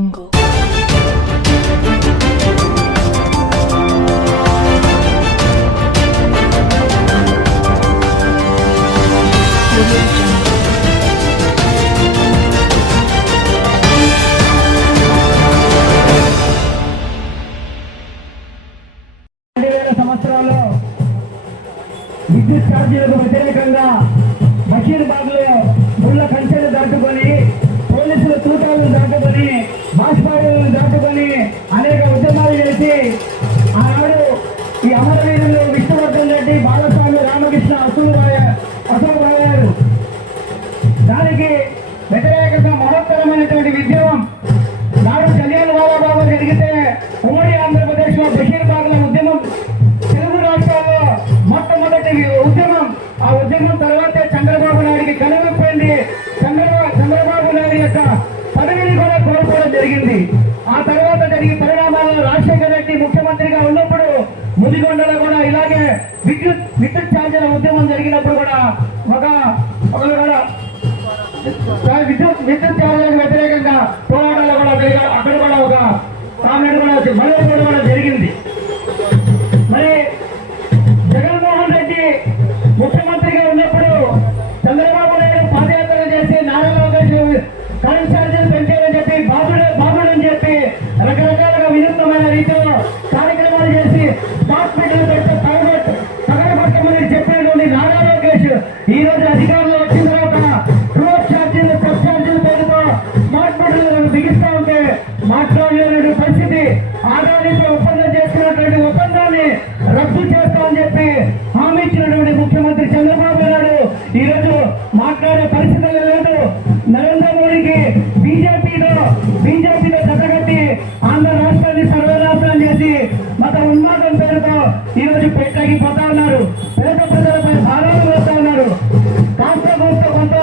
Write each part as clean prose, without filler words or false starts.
సంవత్సరాల్లో విద్యుత్ ఛార్జీలకు వ్యతిరేకంగా బషీర్బాగ్ లో ముళ్ళ కంచెలు దాటుకొని పోలీసుల తూటాలను దాటుకొని బాష్పాలను దాటుకొని అనేక ఉద్యమాలు చేసి ఆనాడు ఈ అమరవీరులు విష్ణువర్ధన్ రెడ్డి, బాలస్వామి, రామకృష్ణ, అశోక్ రావు గారు దానికి వ్యతిరేకంగా మహత్తరమైనటువంటి ఉద్యమం నాడు కళ్యాణ్ వాలాబాబు జరిగితే ఉమ్మడి ఆంధ్రప్రదేశ్ లో బషీర్బాగ్ లో ఉద్యమం తెలుగు రాష్ట్రాల్లో మొట్టమొదటి ఉద్యమం. ఆ ఉద్యమం తర్వాతే చంద్రబాబు నాయుడికి కనువిప్పింది. చంద్రబాబు నాయుడు యొక్క పదవిని కూడా కోల్పోవడం జరిగింది. ఆ తర్వాత జరిగే పరిణామాల్లో రాజశేఖర రెడ్డి ముఖ్యమంత్రిగా ఉన్నప్పుడు ముదిగొండలో కూడా ఇలాగే విద్యుత్ ఛార్జీల ఉద్యమం జరిగినప్పుడు కూడా విద్యుత్ ఛార్జీలకు వ్యతిరేకంగా పోరాటాలు కూడా జరిగారు. అక్కడ కూడా ఒక కామెంట్ కూడా జరిగింది. మరి జగన్మోహన్ రెడ్డి ముఖ్యమంత్రిగా ఉన్నప్పుడు చంద్రబాబు నాయుడు పాదయాత్ర చేసి నారా లోకేష్ కరెంట్ ఛార్జీలు పెంచారని చెప్పి బాబుడని చెప్పి రకరకాలుగా వినూత్నమైన రీతిలో కార్యక్రమాలు చేసి స్మార్ట్ మీటర్లు పెడితే తగలబట్టమని చెప్పినటువంటి నారా లోకేష్ ఈ రోజు అధికారంలో వచ్చిన తర్వాత రోడ్ ఛార్జీలు, బస్ ఛార్జీలు పేరుతో స్మార్ట్ మీటర్లు బిగిస్తూ ఉంటే మాట్లాడలేని పరిస్థితి. ఆదానితో ఒప్పందం చేసుకున్నటువంటి ఒప్పందాన్ని రద్దు చేస్తామని చెప్పి హామీ ఇచ్చినటువంటి ముఖ్యమంత్రి చంద్రబాబు నాయుడు ఈ రోజు మాట్లాడే పరిస్థితులు లేదు. నరేంద్ర మోడీకి బీజేపీలో జతగట్టి ఆంధ్ర రాష్ట్రాన్ని సర్వనాశనం చేసి మత ఉన్మాదం పేరుతో ఈ రోజు పెట్టగిపోతా ఉన్నారు. పేద ప్రజలపై భారాలు వేస్తా ఉన్నారు. కాస్త కొంత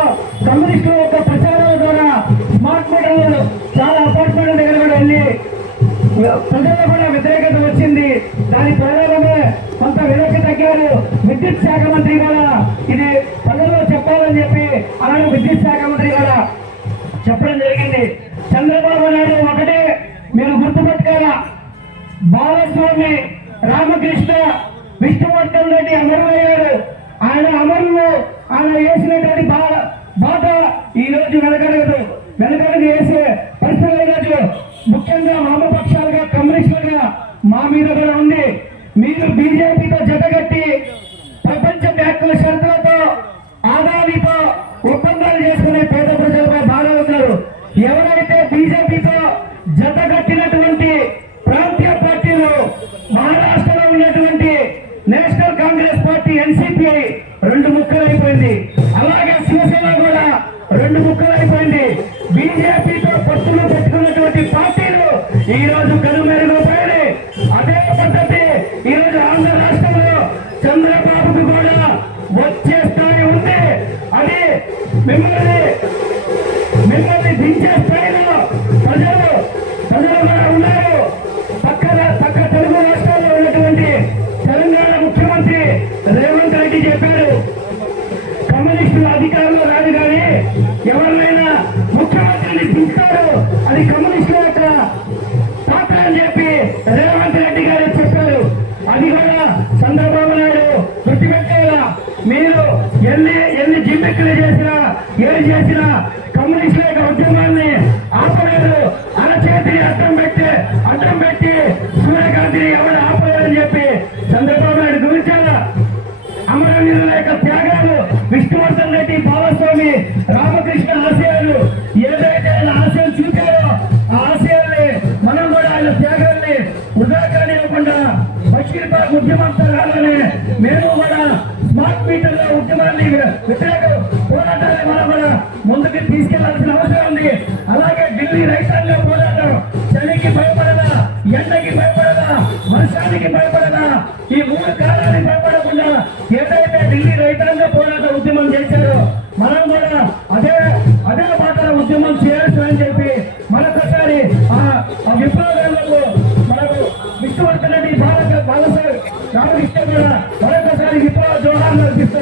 కమ్యూనిస్టుల యొక్క ప్రచారాల ద్వారా స్మార్ట్ మీటర్లు చాలా అపార్ట్మెంట్ల దగ్గర కూడా వెళ్ళి ప్రజల్లో కూడా వ్యతిరేకత వచ్చింది. దాని పరిణామమే కొంత వెనక్కి తగ్గారు. విద్యుత్ శాఖ మంత్రి కూడా ఇది ప్రజల్లో చెప్పాలని చెప్పి అలాగే విద్యుత్ శాఖ మంత్రి కూడా చెప్పడం జరిగింది. చంద్రబాబు నాయుడు ఒకటే మీరు గుర్తుపెట్టుకోవాలా, బాలస్వామి, రామకృష్ణ, విష్ణువర్ధన్ రెడ్డి అమరులయ్యారు. ఆయన వేసినటువంటి బాట ఈ రోజు వెనకడుగు వేసే పరిస్థితులు ఈరోజు ముఖ్యంగా వామపక్షాలుగా కమ్యూనిస్టులుగా మా మీద కూడా ఉంది. మీరు బీజేపీతో జతగట్టి ప్రపంచ బ్యాంకుల షరతులతో ఆదానితో ఒప్పందాలు చేసుకునే పేద ప్రజలపై బాగా ఉన్నారు. ఎవరైతే బీజేపీతో జతగట్టినటువంటి ప్రాంతీయ పార్టీలు మహారాష్ట్రలో ఉన్నటువంటి నేషనల్ కాంగ్రెస్ పార్టీ ఎన్సీపీఐ 2 ముక్కలైపోయింది. అలాగే శివసేన కూడా 2 ముక్కలైపోయింది. బీజేపీతో పొత్తులు పెట్టుకున్నటువంటి పార్టీలు ఈ రోజు కనుమెరుగైపోయాయి. అదే పద్ధతి ఈ రోజు ఆంధ్ర రాష్ట్రంలో చంద్రబాబుకు కూడా వచ్చే స్థాయి ఉంది. అది మిమ్మల్ని దించే స్థాయిలో ప్రజలు కూడా ఉన్నారు. పక్క తెలుగు రాష్ట్రాల్లో ఉన్నటువంటి తెలంగాణ ముఖ్యమంత్రి రేవంత్ రెడ్డి చెప్పారు, కమ్యూనిస్టుల అధికారంలో రాదు కానీ ఎవరినైనా ముఖ్యమంత్రిని దించుతారు, అది కమ్యూనిస్టుల యొక్క పాత్ర అని చెప్పి రేవంత్ రెడ్డి గారు చెప్పారు. అది కూడా చంద్రబాబు నాయుడు గుర్తుపెట్టాలా. మీరు ఎన్ని జిమ్మిక్కులు చేసినా ఏం చేసినా కమ్యూనిస్టుల యొక్క ఉద్యమాన్ని ఆపలేరు. అరచేతిని అడ్డం పెట్టి సూర్యకాంతిని ఎవరు ఆపలేరని చెప్పి చంద్రబాబు నాయుడు గురించాలా. అమరవీరుల యొక్క త్యాగాలు, విష్ణువర్ధన్ రెడ్డి, బాలస్వామి, రామకృష్ణ ఆశయాలు ఏదైతే ఆయన ఆశయాలు చూపారో ఆ ఆశయాల్ని మనం కూడా ఆయన త్యాగాల్ని వృధా కానివ్వకుండా బషీర్బాగ్ ఉద్యమం తరహాలని మేము కూడా స్మార్ట్ మీటర్ల ఉద్యమాన్ని వ్యతిరేక పోరాటాన్ని మనం కూడా ముందుకు తీసుకెళ్లాల్సిన అవసరం ఉంది. అలాగే ఢిల్లీ రైతాంగ పోరాటం చలికి భయపడదా, ఎండకి భయపడదా, వర్షానికి భయపడదా, ఈ 3 కాలానికి భయపడకుండా ఏదైతే ఢిల్లీ రైతాంగ పోరాట ఉద్యమం చేశారో మనం కూడా అదే బాటలో ఉద్యమం చేయాల్సిందని చెప్పి మరొకసారి ఆ విప్లవాలకు మనకు విష్ణువర్ధన్ రెడ్డి బాలస్వామి రామకృష్ణ కూడా మరొకసారి విప్లవ జోహార్లు అర్పిస్తూ